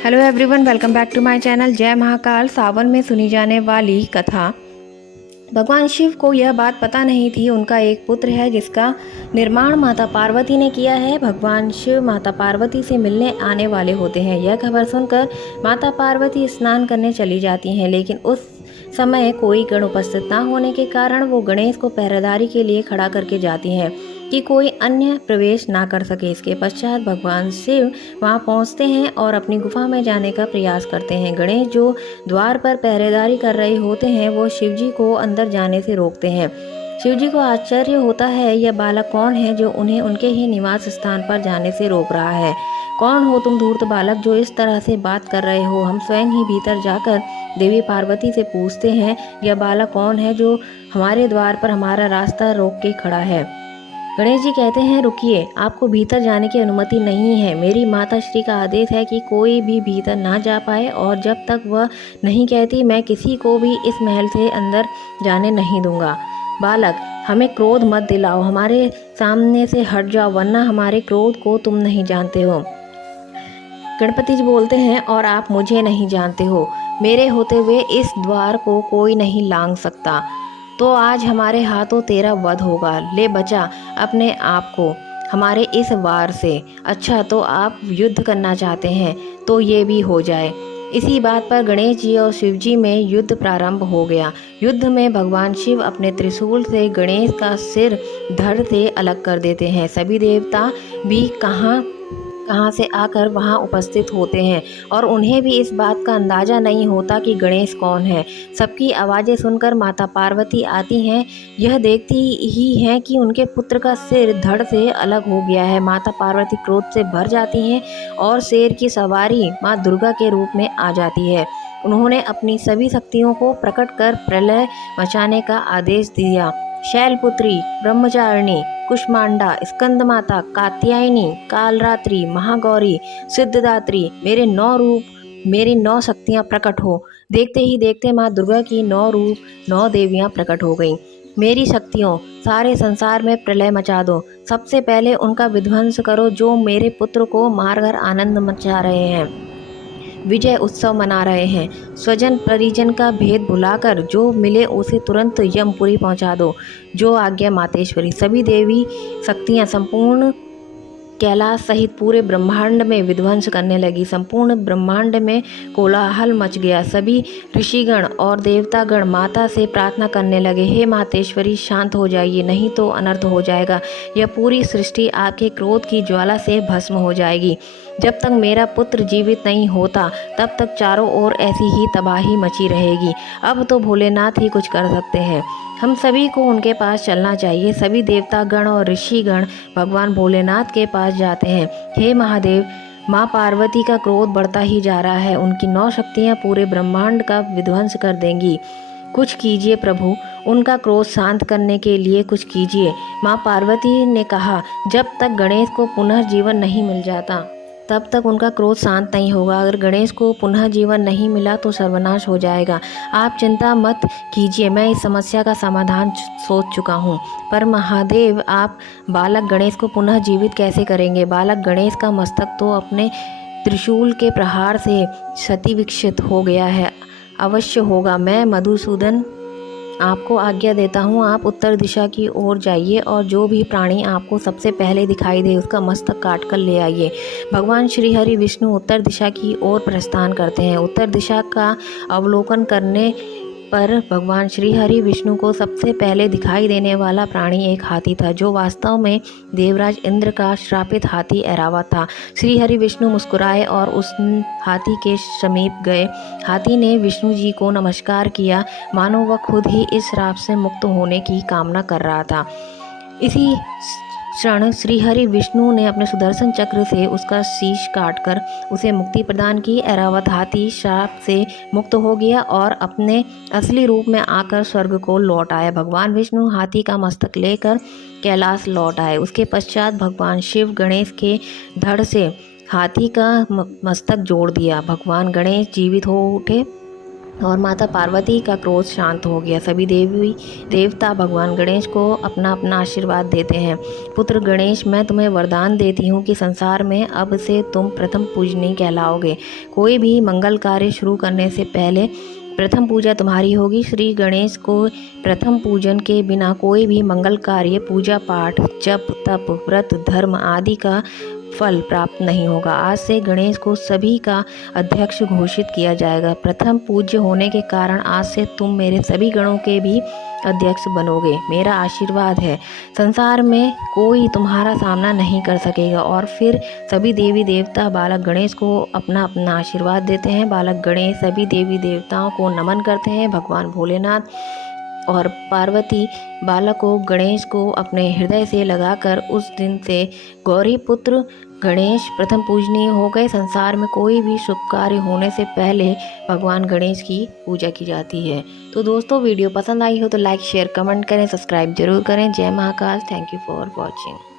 Hello everyone, welcome back to my channel. जय महाकाल। सावन में सुनी जाने वाली कथा। भगवान शिव को यह बात पता नहीं थी, उनका एक पुत्र है जिसका निर्माण माता पार्वती ने किया है। भगवान शिव माता पार्वती से मिलने आने वाले होते हैं। यह खबर सुनकर माता पार्वती स्नान करने चली जाती हैं, लेकिन उस समय कोई गण उपस्थित न होने के कारण वो गणेश को पहरेदारी के लिए खड़ा करके जाती हैं कि कोई अन्य प्रवेश ना कर सके। इसके पश्चात भगवान शिव वहां पहुंचते हैं और अपनी गुफा में जाने का प्रयास करते हैं। गणेश जो द्वार पर पहरेदारी कर रहे होते हैं वो शिवजी को अंदर जाने से रोकते हैं। शिवजी को आश्चर्य होता है, यह बालक कौन है जो उन्हें उनके ही निवास स्थान पर जाने से रोक रहा है। कौन हो तुम धूर्त बालक जो इस तरह से बात कर रहे हो? हम स्वयं ही भीतर जाकर देवी पार्वती से पूछते हैं, यह बालक कौन है जो हमारे द्वार पर हमारा रास्ता रोक के खड़ा है? गणेश जी कहते हैं, रुकिए, आपको भीतर जाने की अनुमति नहीं है। मेरी माता श्री का आदेश है कि कोई भी भीतर ना जा पाए, और जब तक वह नहीं कहती मैं किसी को भी इस महल से अंदर जाने नहीं दूंगा। बालक, हमें क्रोध मत दिलाओ, हमारे सामने से हट जाओ, वरना हमारे क्रोध को तुम नहीं जानते हो। गणपति जी बोलते हैं, और आप मुझे नहीं जानते हो। मेरे होते हुए इस द्वार को कोई नहीं लांघ सकता। तो आज हमारे हाथों तेरा वध होगा। ले बचा अपने आप को हमारे इस वार से। अच्छा, तो आप युद्ध करना चाहते हैं तो ये भी हो जाए। इसी बात पर गणेश जी और शिव जी में युद्ध प्रारंभ हो गया। युद्ध में भगवान शिव अपने त्रिशूल से गणेश का सिर धड़ से अलग कर देते हैं। सभी देवता भी कहाँ से आकर वहां उपस्थित होते हैं, और उन्हें भी इस बात का अंदाजा नहीं होता कि गणेश कौन है। सबकी आवाज़ें सुनकर माता पार्वती आती हैं। यह देखती ही हैं कि उनके पुत्र का सिर धड़ से अलग हो गया है। माता पार्वती क्रोध से भर जाती हैं और शेर की सवारी माँ दुर्गा के रूप में आ जाती है। उन्होंने अपनी सभी शक्तियों को प्रकट कर प्रलय मचाने का आदेश दिया। शैलपुत्री, ब्रह्मचारिणी, कुष्मांडा, स्कंद माता, कात्यायनी, कालरात्रि, महागौरी, सिद्धदात्री, मेरी 9 शक्तियां प्रकट हो। देखते ही देखते माँ दुर्गा की 9 रूप 9 देवियां प्रकट हो गईं। मेरी शक्तियों, सारे संसार में प्रलय मचा दो। सबसे पहले उनका विध्वंस करो जो मेरे पुत्र को मारकर आनंद मचा रहे हैं, विजय उत्सव मना रहे हैं। स्वजन परिजन का भेद भुलाकर जो मिले उसे तुरंत यमपुरी पहुंचा दो। जो आज्ञा मातेश्वरी। सभी देवी शक्तियां संपूर्ण कैलाश सहित पूरे ब्रह्मांड में विध्वंस करने लगी। संपूर्ण ब्रह्मांड में कोलाहल मच गया। सभी ऋषिगण और देवतागण माता से प्रार्थना करने लगे, हे मातेश्वरी, शांत हो जाइए, नहीं तो अनर्थ हो जाएगा। यह पूरी सृष्टि आपके क्रोध की ज्वाला से भस्म हो जाएगी। जब तक मेरा पुत्र जीवित नहीं होता तब तक चारों ओर ऐसी ही तबाही मची रहेगी। अब तो भोलेनाथ ही कुछ कर सकते हैं। हम सभी को उनके पास चलना चाहिए। सभी देवतागण और ऋषिगण भगवान भोलेनाथ के पास जाते हैं। हे महादेव, माँ पार्वती का क्रोध बढ़ता ही जा रहा है। उनकी 9 शक्तियाँ पूरे ब्रह्मांड का विध्वंस कर देंगी। कुछ कीजिए प्रभु, उनका क्रोध शांत करने के लिए कुछ कीजिए। माँ पार्वती ने कहा, जब तक गणेश को पुनर्जीवन नहीं मिल जाता तब तक उनका क्रोध शांत नहीं होगा। अगर गणेश को पुनः जीवन नहीं मिला तो सर्वनाश हो जाएगा। आप चिंता मत कीजिए, मैं इस समस्या का समाधान सोच चुका हूँ। पर महादेव, आप बालक गणेश को पुनः जीवित कैसे करेंगे? बालक गणेश का मस्तक तो अपने त्रिशूल के प्रहार से क्षति विक्षत हो गया है। अवश्य होगा। मैं मधुसूदन आपको आज्ञा देता हूँ, आप उत्तर दिशा की ओर जाइए और जो भी प्राणी आपको सबसे पहले दिखाई दे उसका मस्तक काट कर ले आइए। भगवान श्री हरि विष्णु उत्तर दिशा की ओर प्रस्थान करते हैं। उत्तर दिशा का अवलोकन करने पर भगवान श्री हरि विष्णु को सबसे पहले दिखाई देने वाला प्राणी एक हाथी था, जो वास्तव में देवराज इंद्र का श्रापित हाथी ऐरावत था। श्री हरि विष्णु मुस्कुराए और उस हाथी के समीप गए। हाथी ने विष्णु जी को नमस्कार किया, मानो वह खुद ही इस श्राप से मुक्त होने की कामना कर रहा था। इसी क्षण श्रीहरि विष्णु ने अपने सुदर्शन चक्र से उसका शीश काटकर उसे मुक्ति प्रदान की। ऐरावत हाथी श्राप से मुक्त हो गया और अपने असली रूप में आकर स्वर्ग को लौट आया। भगवान विष्णु हाथी का मस्तक लेकर कैलाश लौट आए। उसके पश्चात भगवान शिव गणेश के धड़ से हाथी का मस्तक जोड़ दिया। भगवान गणेश जीवित हो उठे और माता पार्वती का क्रोध शांत हो गया। सभी देवी देवता भगवान गणेश को अपना अपना आशीर्वाद देते हैं। पुत्र गणेश, मैं तुम्हें वरदान देती हूँ कि संसार में अब से तुम प्रथम पूजनीय कहलाओगे। कोई भी मंगल कार्य शुरू करने से पहले प्रथम पूजा तुम्हारी होगी। श्री गणेश को प्रथम पूजन के बिना कोई भी मंगल कार्य, पूजा पाठ, जप तप, व्रत, धर्म आदि का फल प्राप्त नहीं होगा। आज से गणेश को सभी का अध्यक्ष घोषित किया जाएगा। प्रथम पूज्य होने के कारण आज से तुम मेरे सभी गणों के भी अध्यक्ष बनोगे। मेरा आशीर्वाद है, संसार में कोई तुम्हारा सामना नहीं कर सकेगा। और फिर सभी देवी देवता बालक गणेश को अपना अपना आशीर्वाद देते हैं। बालक गणेश सभी देवी देवताओं को नमन करते हैं। भगवान भोलेनाथ और पार्वती बालक को गणेश को अपने हृदय से लगाकर उस दिन से गौरी पुत्र गणेश प्रथम पूजनीय हो गए। संसार में कोई भी शुभ कार्य होने से पहले भगवान गणेश की पूजा की जाती है। तो दोस्तों, वीडियो पसंद आई हो तो लाइक शेयर कमेंट करें, सब्सक्राइब जरूर करें। जय Mahakal. Thank you for watching.